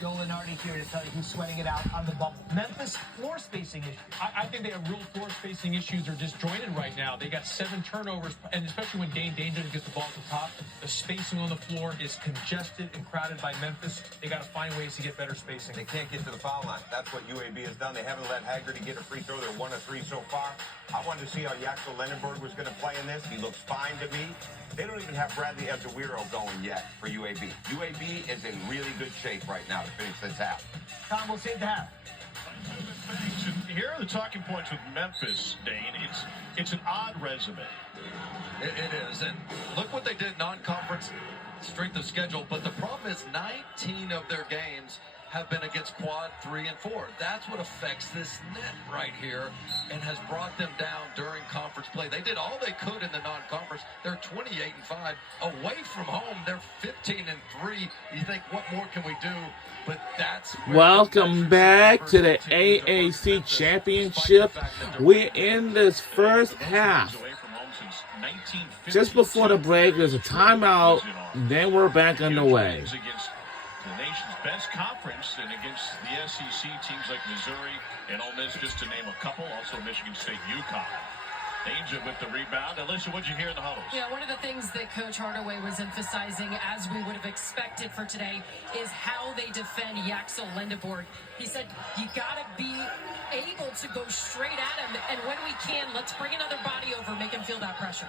Joe Lenardi here to tell you who's sweating it out on the bubble. Memphis, floor spacing issues. I think they have real floor spacing issues. They're disjointed right now. They got 7 turnovers, and especially when Dane Danger gets the ball at the top, the spacing on the floor is congested and crowded by Memphis. They got to find ways to get better spacing. They can't get to the foul line. That's what UAB has done. They haven't let Haggerty get a free throw. They're 1 of 3 so far. I wanted to see how Yaxel Lendenberg was going to play in this. He looks fine to me. They don't even have Bradley Ezewiro going yet for UAB. UAB is in really good shape right now to finish this half. Tom, we'll see the half. Here are the talking points with Memphis, Dane. It's an odd resume. It is, and look what they did non-conference strength of schedule. But the problem is 19 of their games have been against quad 3 and 4. That's what affects this net right here and has brought them down during conference play. They did all they could in the non-conference. They're 28-5 away from home. They're 15-3. You think, what more can we do? But that's welcome back to the AAC Championship. We're in this first half. Just before the break, there's a timeout. Then we're back underway. The nation's best conference, and against the SEC teams like Missouri and Ole Miss, just to name a couple. Also Michigan State, UConn. Danger with the rebound. Alyssa, what'd you hear in the huddles? Yeah, one of the things that Coach Hardaway was emphasizing, as we would have expected for today, is how they defend Yaxel Lendenborg. He said, you got to be able to go straight at him, and when we can, let's bring another body over, make him feel that pressure.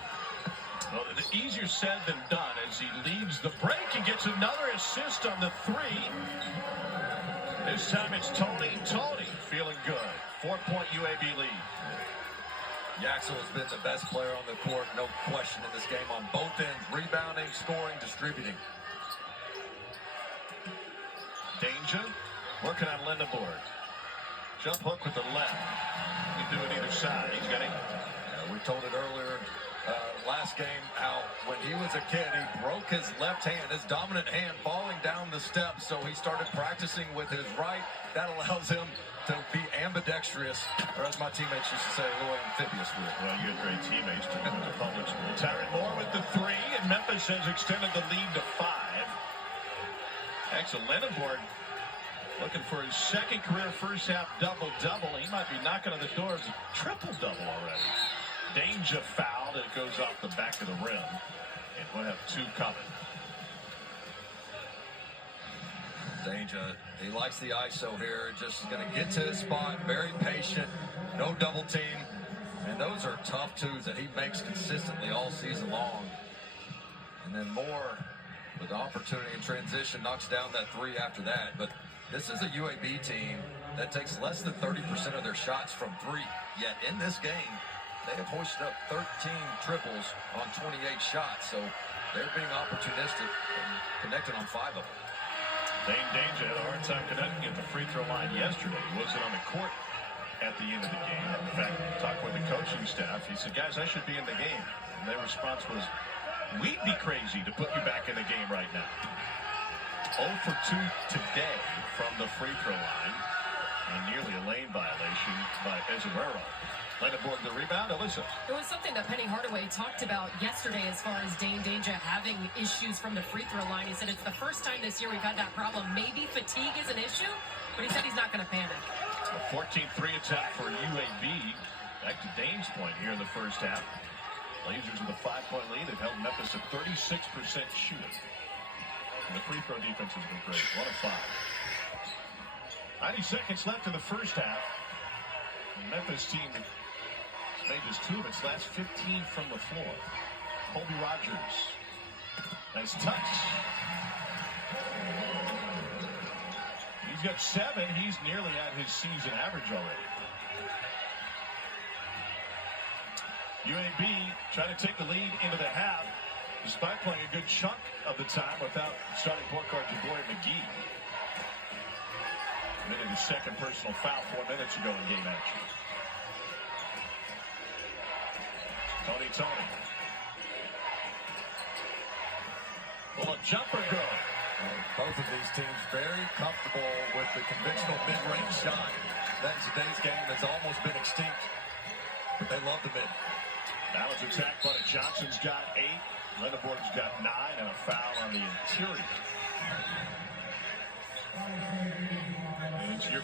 Well, easier said than done as he leads the break and gets another assist on the 3. This time it's Tony feeling good. 4-point UAB lead. Yaxel has been the best player on the court, no question, in this game on both ends, rebounding, scoring, distributing. Danger working on Lendenborg. Jump hook with the left. You can do it either side. He's got it. We told it earlier last game how when he was a kid, he broke his left hand, his dominant hand, falling down the steps. So he started practicing with his right. That allows him to be ambidextrous, or as my teammates used to say, a little amphibious with it. Well, you had great teammates to the public school. Tyron Moore with the 3, and Memphis has extended the lead to 5. Axel Lendenborg looking for his second career first half double-double. He might be knocking on the doors of triple-double already. Danger fouled, and it goes off the back of the rim. And we'll have 2 coming. Danger, he likes the ISO here, just going to get to his spot, very patient, no double team. And those are tough twos that he makes consistently all season long. And then Moore, with the opportunity in transition, knocks down that 3 after that. But this is a UAB team that takes less than 30% of their shots from 3. Yet in this game, they have hoisted up 13 triples on 28 shots. So they're being opportunistic and connected on 5 of them. Dane Danger had a hard time connecting at the free throw line yesterday. He wasn't on the court at the end of the game. In fact, talked with the coaching staff. He said, guys, I should be in the game. And their response was, we'd be crazy to put you back in the game right now. 0 for 2 today from the free throw line. And nearly a lane violation by Ezewiro. Lendenborg the rebound. Alyssa. It was something that Penny Hardaway talked about yesterday as far as Dane Danger having issues from the free throw line. He said it's the first time this year we've had that problem. Maybe fatigue is an issue, but he said he's not going to panic. A 14-3 attack for UAB. Back to Dane's point here in the first half. Blazers with a 5-point lead. They've held Memphis to 36% shooting. And the free throw defense has been great. 1 of 5. 90 seconds left in the first half. The Memphis team made just 2 of its last 15 from the floor. Colby Rogers. Nice touch. He's got 7. He's nearly at his season average already. UAB trying to take the lead into the half, despite playing a good chunk of the time without starting point guard Jabari McGee. Committed his second personal foul 4 minutes ago in game action. Tony. Will a jumper go? Both of these teams very comfortable with the conventional mid-range shot. That in today's game has almost been extinct. But they love the mid. Now it's attacked, but Johnson's got 8. Lendenborg's got 9, and a foul on the interior.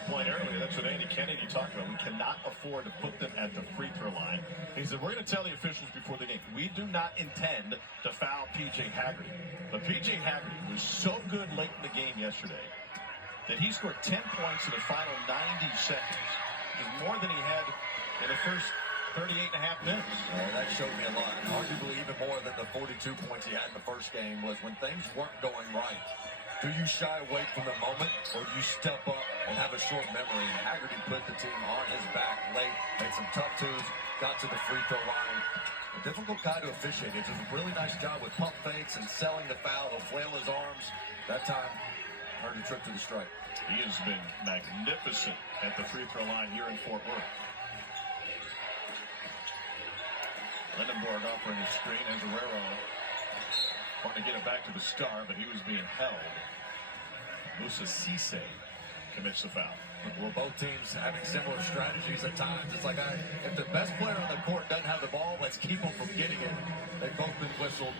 point earlier. That's what Andy Kennedy talked about. We cannot afford to put them at the free throw line. He said, we're going to tell the officials before the game, we do not intend to foul P.J. Haggerty. But P.J. Haggerty was so good late in the game yesterday that he scored 10 points in the final 90 seconds. Which is more than he had in the first 38 and a half minutes. That showed me a lot. Arguably even more than the 42 points he had in the first game was when things weren't going right. Do you shy away from the moment, or do you step up and have a short memory? And Haggerty put the team on his back late, made some tough twos, got to the free throw line. A difficult guy to officiate. He did a really nice job with pump fakes and selling the foul. He'll flail his arms. That time, earned a trip to the stripe. He has been magnificent at the free throw line here in Fort Worth. Lindenborg offering a screen as Herrera wanting to get it back to the star, but he was being held. Musa Cisse commits the foul. Well, both teams having similar strategies at times. It's like, if the best player on the court doesn't have the ball, let's keep them from getting it. They've both been whistled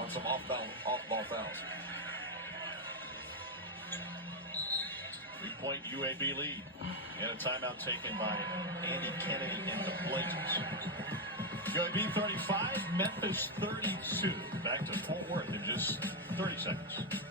on some off-ball fouls. 3-point UAB lead. And a timeout taken by Andy Kennedy and the Blazers. UAB 35, Memphis 32. Back to Fort Worth in just 30 seconds.